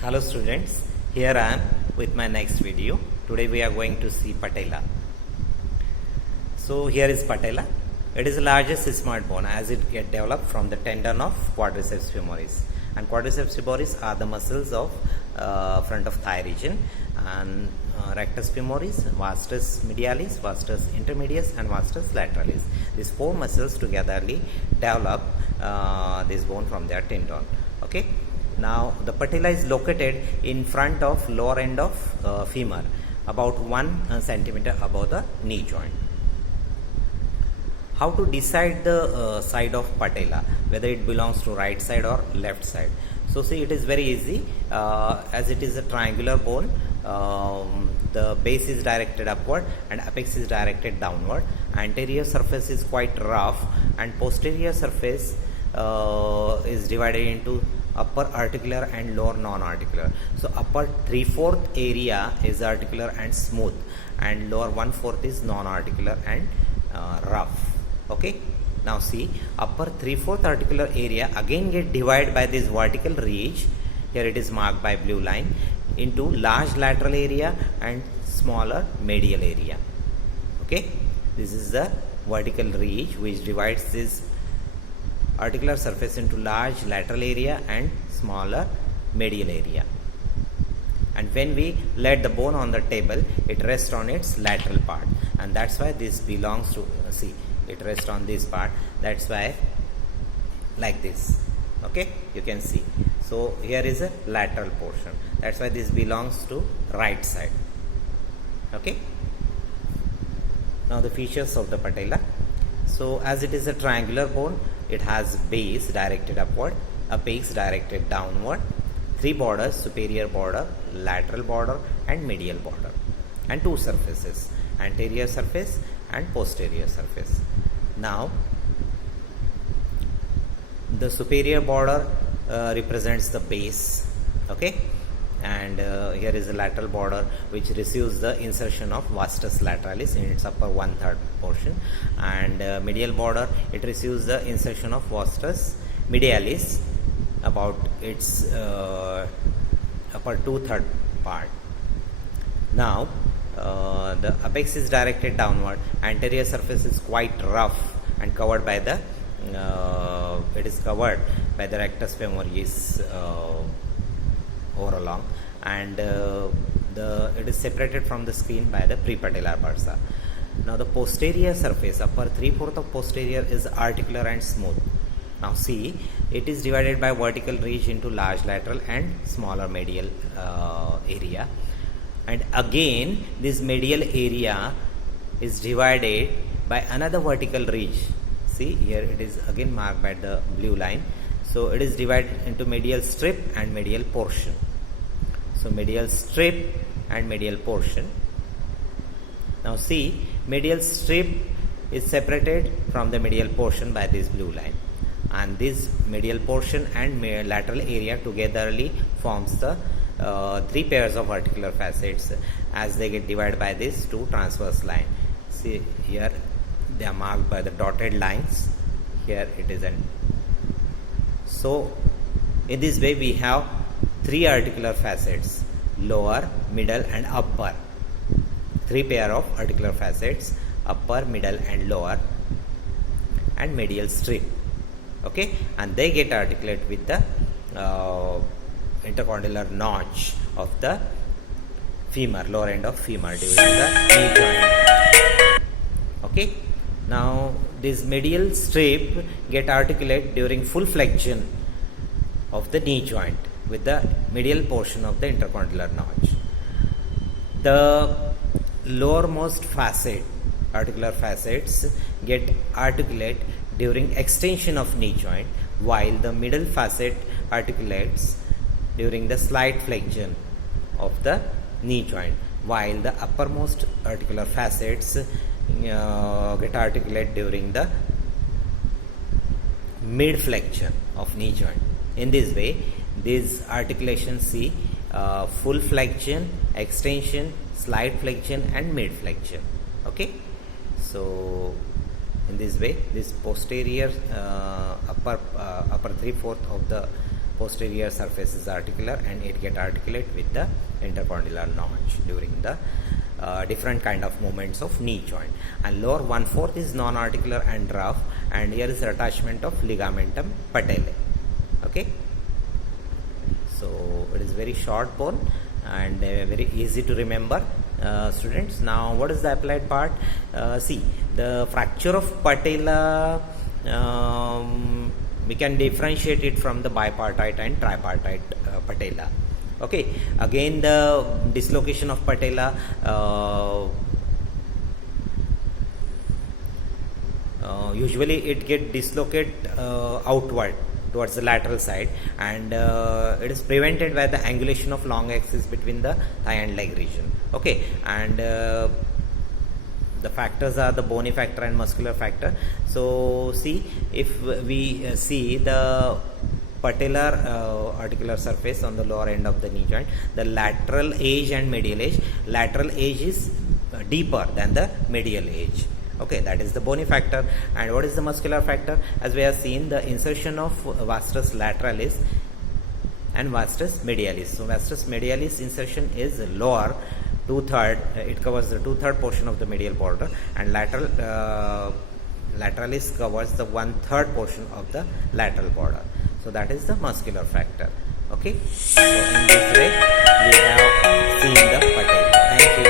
Hello students, here I am with my next video. Today we are going to see patella. So here is patella. It is the largest isthmoid bone as it get developed from the tendon of quadriceps femoris. And quadriceps femoris are the muscles of front of thigh region, and rectus femoris, vastus medialis, vastus intermedius and vastus lateralis. These four muscles togetherly develop this bone from their tendon. Okay. Now the patella is located in front of lower end of femur, about 1 centimeter above the knee joint. How to decide the side of patella, whether it belongs to right side or left side? So see, it is very easy. As it is a triangular bone, the base is directed upward and apex is directed downward. Anterior surface is quite rough and posterior surface is divided into upper articular and lower non-articular. So upper 3/4 area is articular and smooth, and lower 1/4 is non-articular and rough. Okay. Now see, upper 3/4 articular area again get divided by this vertical ridge. Here it is marked by blue line, into large lateral area and smaller medial area. Okay. This is the vertical ridge which divides this articular surface into large lateral area and smaller medial area. And when we let the bone on the table, it rests on its lateral part, and that's why this belongs to, see, it rests on this part. That's why like this. Okay, you can see. So here is a lateral portion. That's why this belongs to right side. Okay. Now the features of the patella. So as it is a triangular bone, it has base directed upward, apex directed downward, 3 borders, superior border, lateral border and medial border, and 2 surfaces, anterior surface and posterior surface. Now the superior border represents the base. Okay. And here is the lateral border which receives the insertion of vastus lateralis in its upper 1/3 portion, and medial border, it receives the insertion of vastus medialis about its upper 2/3 part. Now the apex is directed downward, anterior surface is quite rough and covered by the it is covered by the rectus femoris over along, and it is separated from the skin by the prepatellar bursa. Now the posterior surface, upper 3/4 of posterior, is articular and smooth. Now see, it is divided by vertical ridge into large lateral and smaller medial area, and again this medial area is divided by another vertical ridge. See, here it is again marked by the blue line. So it is divided into medial strip and medial portion. So medial strip and medial portion. Now see, medial strip is separated from the medial portion by this blue line, and this medial portion and lateral area togetherly forms the 3 pairs of articular facets as they get divided by these 2 transverse lines. See, here they are marked by the dotted lines. Here it is an. So in this way we have 3 articular facets, lower, middle and upper. 3 pair of articular facets, upper, middle and lower, and medial strip. Okay, and they get articulate with the intercondylar notch of the femur, lower end of femur during the knee joint. Okay. Now this medial strip get articulate during full flexion of the knee joint with the medial portion of the intercondylar notch. The lowermost facet, articular facets, get articulate during extension of knee joint, while the middle facet articulates during the slight flexion of the knee joint, while the uppermost articular facets get articulate during the mid flexion of knee joint. In this way, these articulations see full flexion, extension, slight flexion and mid flexion. Okay. So in this way, this posterior upper 3/4 of the posterior surface is articular and it get articulate with the intercondylar notch during the different kind of movements of knee joint. And lower 1/4 is non-articular and rough, and here is attachment of ligamentum patellae. Okay, so it is very short bone and very easy to remember, students. Now what is the applied part? See, the fracture of patella, we can differentiate it from the bipartite and tripartite patella. Okay, again the dislocation of patella, usually it get dislocate outward towards the lateral side, and it is prevented by the angulation of long axis between the thigh and leg region. Okay, and the factors are the bony factor and muscular factor. So see, if we see the patellar articular surface on the lower end of the knee joint, the lateral edge and medial edge. Lateral edge is deeper than the medial edge. Okay, that is the bony factor. And what is the muscular factor? As we have seen, the insertion of vastus lateralis and vastus medialis. So vastus medialis insertion is lower 2/3, it covers the 2/3 portion of the medial border, and lateralis covers the 1/3 portion of the lateral border. So that is the muscular factor. Okay, so in this way we have seen the patella. Thank you.